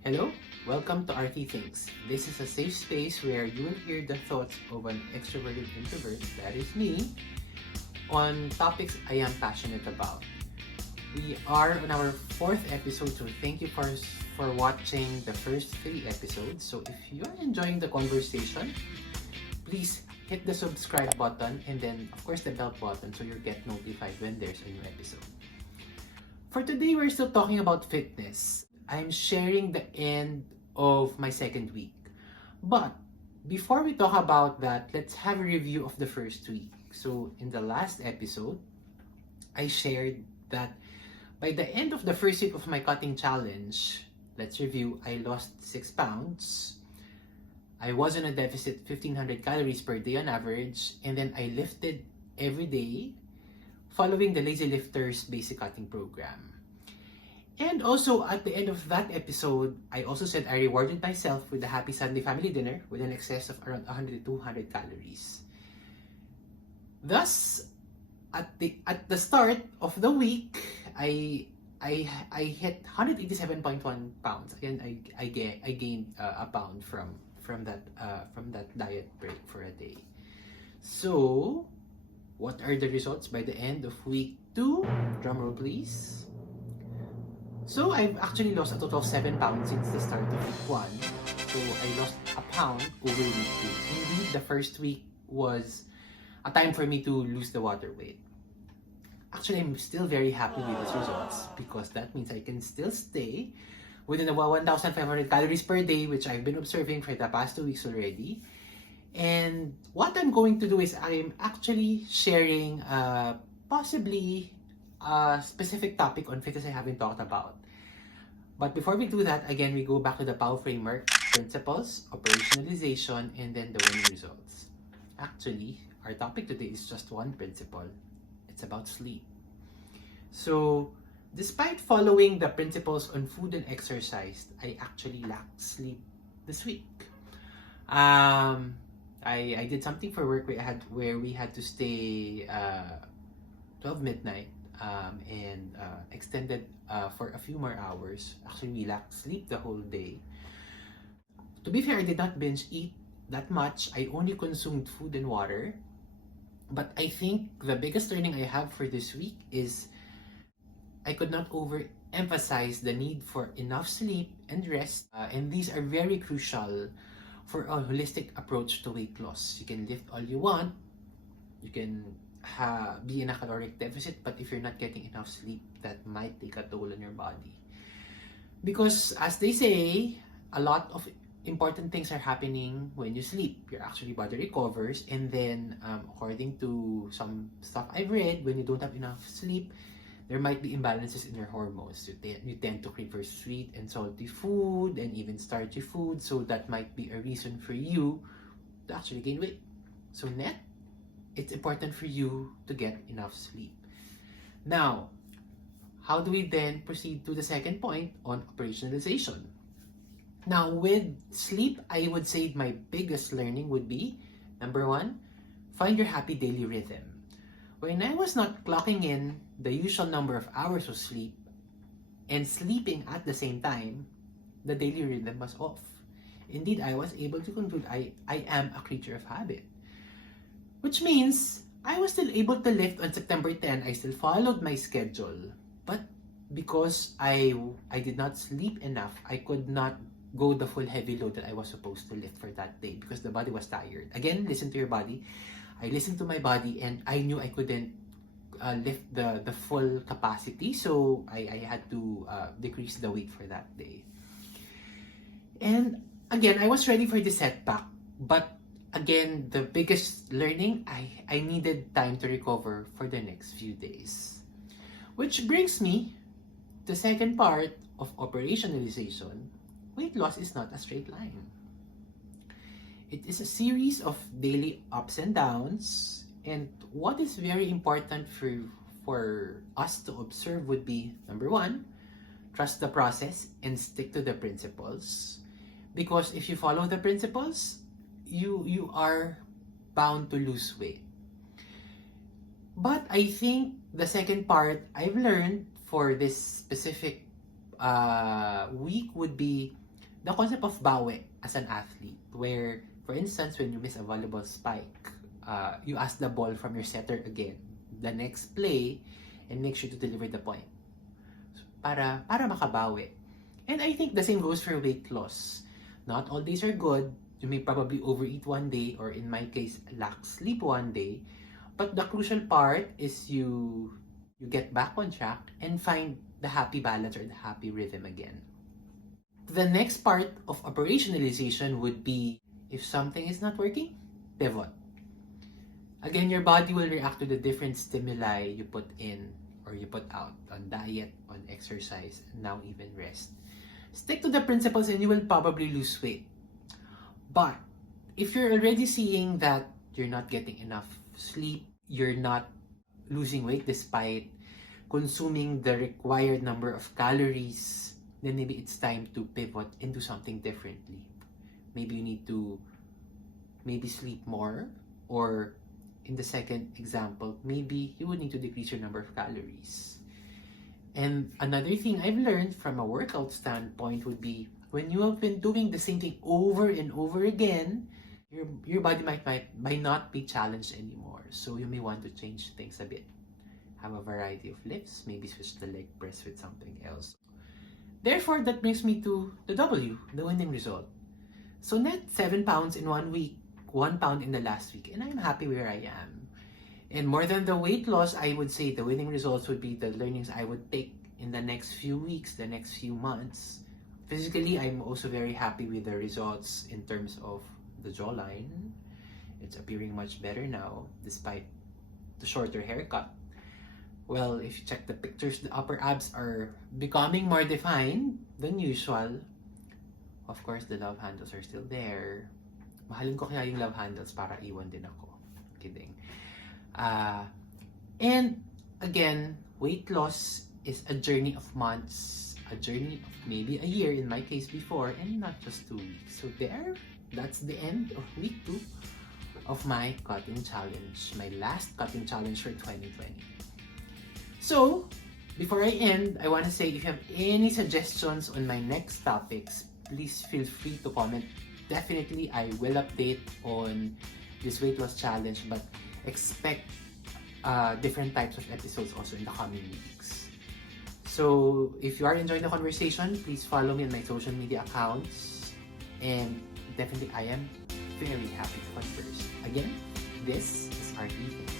Hello, welcome to Arthie Thinks. This is a safe space where you will hear the thoughts of an extroverted introvert, that is me, on topics I am passionate about. We are on our fourth episode, so thank you for watching the first three episodes. So if you're enjoying the conversation, please hit the subscribe button and then of course the bell button so you'll get notified when there's a new episode. For today, we're still talking about fitness. I'm sharing the end of my second week. But before we talk about that, let's have a review of the first week. So in the last episode, I shared that by the end of the first week of my cutting challenge, let's review, I lost 6 pounds. I was on a deficit 1500 calories per day on average, and then I lifted every day following the Lazy Lifters basic cutting program. And also, at the end of that episode, I also said I rewarded myself with a happy Sunday family dinner with an excess of around 100 to 200 calories. Thus, at the start of the week, I hit 187.1 pounds. Again, I gained a pound from that diet break for a day. So, what are the results by the end of week 2? Drumroll please. So I've actually lost a total of 7 pounds since the start of week 1. So I lost a pound over week 2. Indeed, the first week was a time for me to lose the water weight. Actually, I'm still very happy with these results because that means I can still stay within the 1,500 calories per day, which I've been observing for the past 2 weeks already. And what I'm going to do is I'm actually sharing possibly a specific topic on fitness I haven't talked about. But before we do that, again, we go back to the POW framework, principles, operationalization, and then the winning results. Actually, our topic today is just one principle. It's about sleep. So, despite following the principles on food and exercise, I actually lacked sleep this week. I did something for work where we had to stay 12 midnight and extended for a few more hours. Actually, we lacked sleep the whole day. To be fair, I did not binge eat that much. I only consumed food and water. But I think the biggest learning I have for this week is I could not overemphasize the need for enough sleep and rest. And these are very crucial for a holistic approach to weight loss. You can lift all you want. You can be in a caloric deficit, but if you're not getting enough sleep, that might take a toll on your body. Because as they say, a lot of important things are happening when you sleep. Your actually body recovers, and then according to some stuff I've read, when you don't have enough sleep, there might be imbalances in your hormones. You tend to crave for sweet and salty food and even starchy food, so that might be a reason for you to actually gain weight. So it's important for you to get enough sleep. Now, how do we then proceed to the second point on operationalization? Now, with sleep, I would say my biggest learning would be, number 1, find your happy daily rhythm. When I was not clocking in the usual number of hours of sleep and sleeping at the same time, the daily rhythm was off. Indeed, I was able to conclude I am a creature of habit. Which means, I was still able to lift on September 10. I still followed my schedule. But because I did not sleep enough, I could not go the full heavy load that I was supposed to lift for that day because the body was tired. Again, listen to your body. I listened to my body and I knew I couldn't lift the full capacity. So I had to decrease the weight for that day. And again, I was ready for the setback. But again, the biggest learning, I needed time to recover for the next few days. Which brings me to the second part of operationalization. Weight loss is not a straight line. It is a series of daily ups and downs. And what is very important for us to observe would be, number 1, trust the process and stick to the principles. Because if you follow the principles, you are bound to lose weight. But I think the second part I've learned for this specific week would be the concept of bawi as an athlete, where, for instance, when you miss a volleyball spike, you ask the ball from your setter again, the next play, and make sure to deliver the point. Para makabawi. And I think the same goes for weight loss. Not all days are good. You may probably overeat one day, or in my case, lack sleep one day. But the crucial part is you get back on track and find the happy balance or the happy rhythm again. The next part of operationalization would be, if something is not working, pivot. Again, your body will react to the different stimuli you put in or you put out on diet, on exercise, and now even rest. Stick to the principles and you will probably lose weight. But if you're already seeing that you're not getting enough sleep, you're not losing weight despite consuming the required number of calories, then maybe it's time to pivot and do something differently. Maybe you need to sleep more, or in the second example, maybe you would need to decrease your number of calories. And another thing I've learned from a workout standpoint would be, when you have been doing the same thing over and over again, your body might not be challenged anymore. So you may want to change things a bit. Have a variety of lifts, maybe switch the leg press with something else. Therefore, that brings me to the W, the winning result. So net 7 pounds in 1 week, 1 pound in the last week, and I'm happy where I am. And more than the weight loss, I would say the winning results would be the learnings I would take in the next few weeks, the next few months. Physically, I'm also very happy with the results in terms of the jawline. It's appearing much better now, despite the shorter haircut. Well, if you check the pictures, the upper abs are becoming more defined than usual. Of course, the love handles are still there. Mahalin ko kaya yung love handles para iwan din ako. Kidding. And again, weight loss is a journey of months, a journey of maybe a year in my case before, and not just 2 weeks. So that's the end of week 2 of my cutting challenge, my last cutting challenge for 2020. So, before I end, I want to say, if you have any suggestions on my next topics, please feel free to comment. Definitely, I will update on this weight loss challenge, but expect different types of episodes also in the coming weeks. So, if you are enjoying the conversation, please follow me on my social media accounts. And definitely, I am very happy to converse. Again, this is Arthie Thinks.